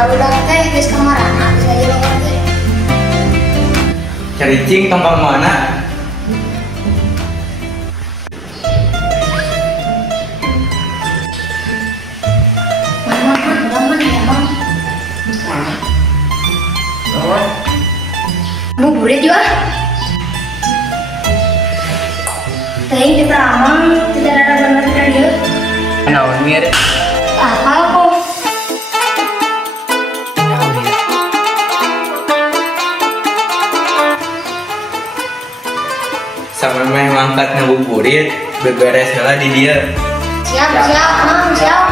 baru teh geus kamarana geus aya lewat teh. Caricing tongkang mana? Buburit juga. Teh kita aman, tidak ada benar dia. Naon mir? Apa kok? Sampai meh mangkat ngabuburit, beberes heula di dieu. Siap, Mang, siap.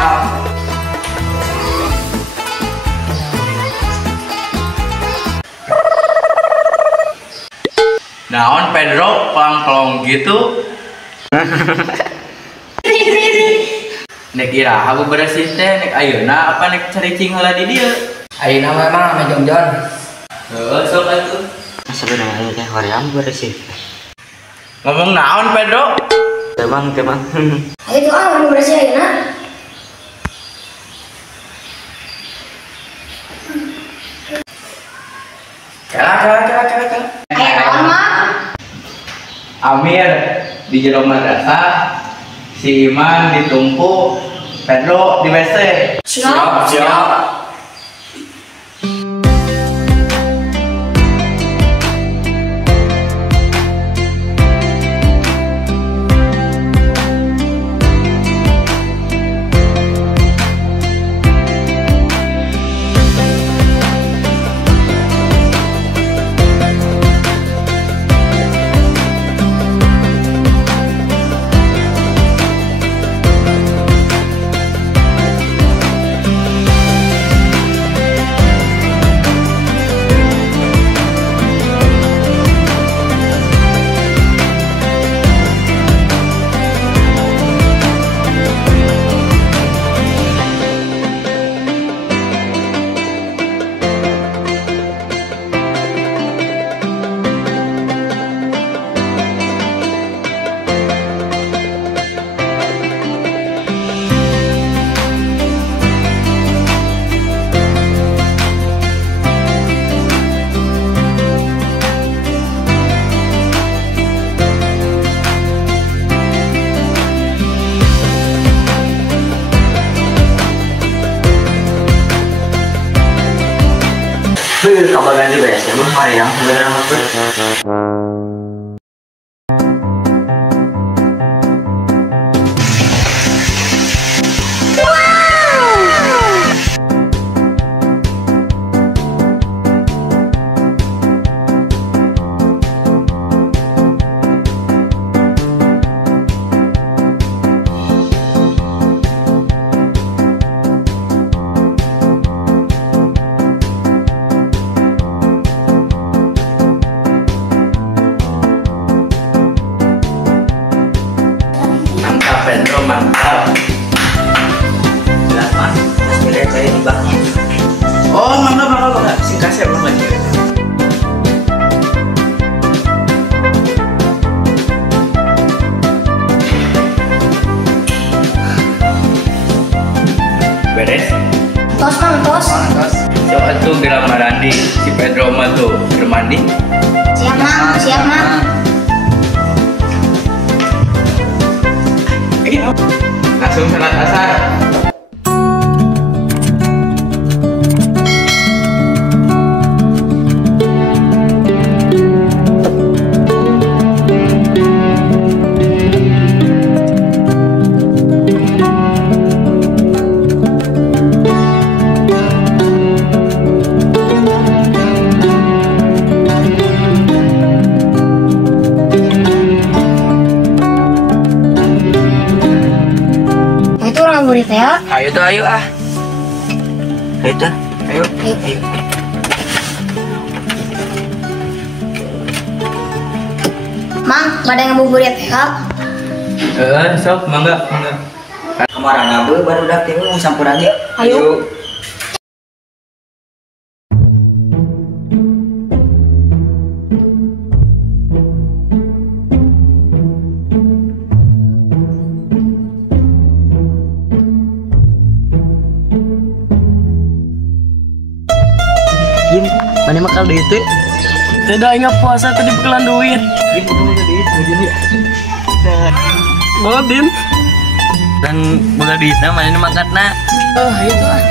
Naon Pedro pelong gitu? Nek iraha beberes teh nek ayeuna apa nek caricing heula di dieu? Ayeuna memang ame jongjon. Heuh, sok atuh. Sebenarnya teh hoream beres. Ngomong naon Pedro? Temang. Ayo tuh ah, beres ayeuna. Kela. Ayo naon, Mang? Amir di jero madrasah, si Iman ditumpu, Pedro di WC. Siap. Kabar ganti beres, emang hoream sebenarnya mah. Pedro mantap. Jelas mas, lihat saya di bawah. Oh mangga. Singkat saya belum aja. Beres? Tos, Mang, tos. Sok atuh bilang Marandi, si Pedro mah tuh bermandi. Siap, Mang. Langsung salat asar. Buburit ya. Ayo tuh, ayo. Ayo. Mang, pada ngabuburit ya. Sok mangga. Kemarin abu baru udah timbul sampurna ge. Ayo. Mana makal duit teh? Tidak ingat puasa tadi bekalan duit. Dia mau duit, dia. Godin. Dan boga duitna mana makatna? Oh, itu ah.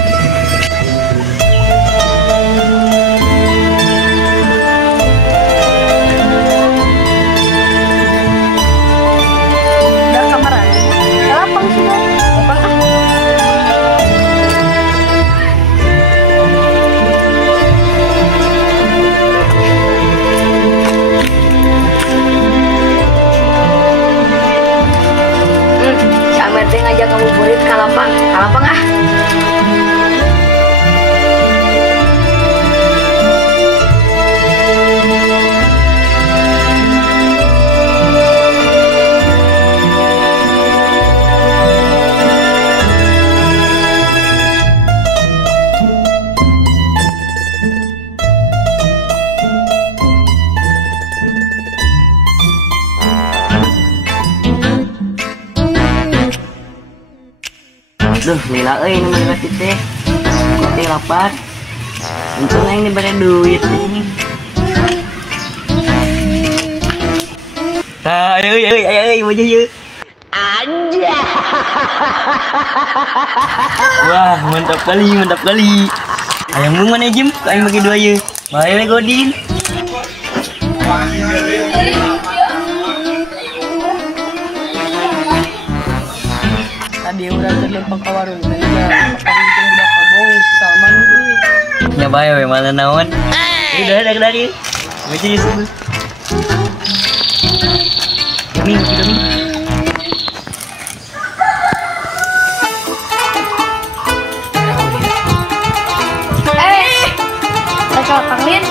Udah kamar aja. Lapang semua. Lapang ah. Si Amer teh ngajak ngabuburit ka lapang. Ka lapang ah. Duh, lila euy nu mah teh. Kote lapat. Untung aing dibere duit ini. Euy, mau yeuh. Aja. Wah, mantap kali. Ayam bung mana Jim? Aing bagi 2 yeuh. Bae we Godin. Tadi udah terlempang ke warung. Tadi udah udah kabung Salman euy. Ya bae we mana naon. Udah dari. Baca Yusuf. Kami. Kita lapangin.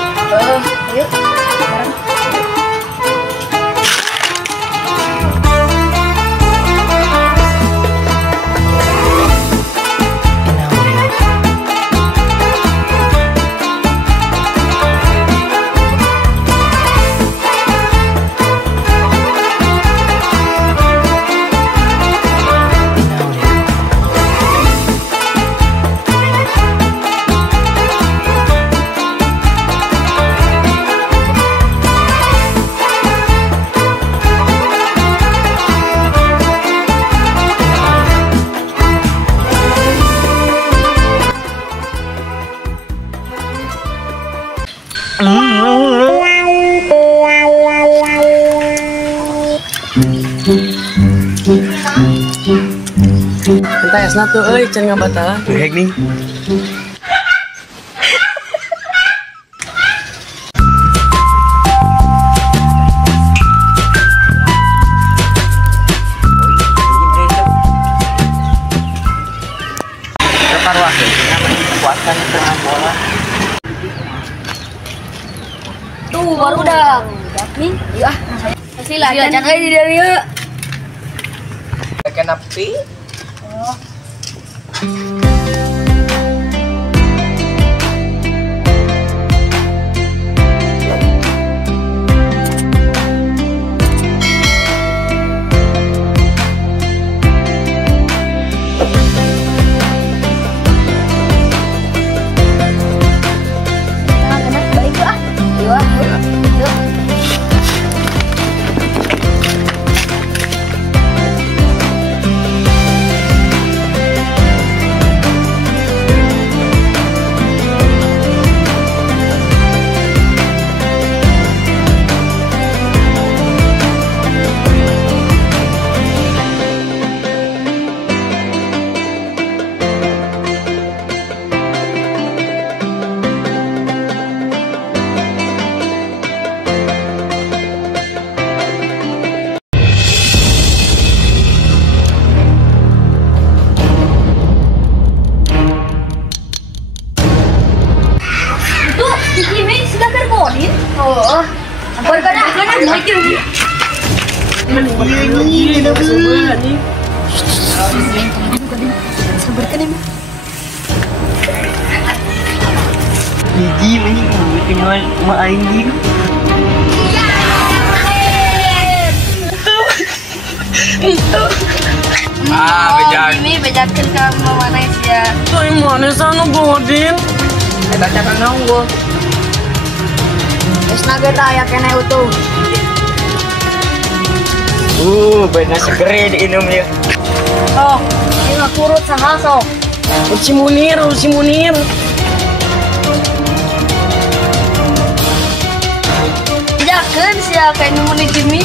Yuk. Bareng. Entah esna tuh euy can ngabatalan. Hek nih. Tuh baru dah. Nih, iya. Kasih lah. Jangan aja di dari yuk. Kenapa sih? Balik yuk ah. Yuk ah. Yuk. Oh, ampun kan lagi. Sabar kan ini. Gigi ini kenyawan mak aing gitu. Itu. Bejak. Ini bejakin sama mana sih ya? Tuh mana sana Godin? Baca kan nunggu. Wis nageta aya kene utuh. Bener segeri diinum ya. Oh, ini kurut saha sok. Si Munir. Jakeun sia kayak nu meuni Jimmy.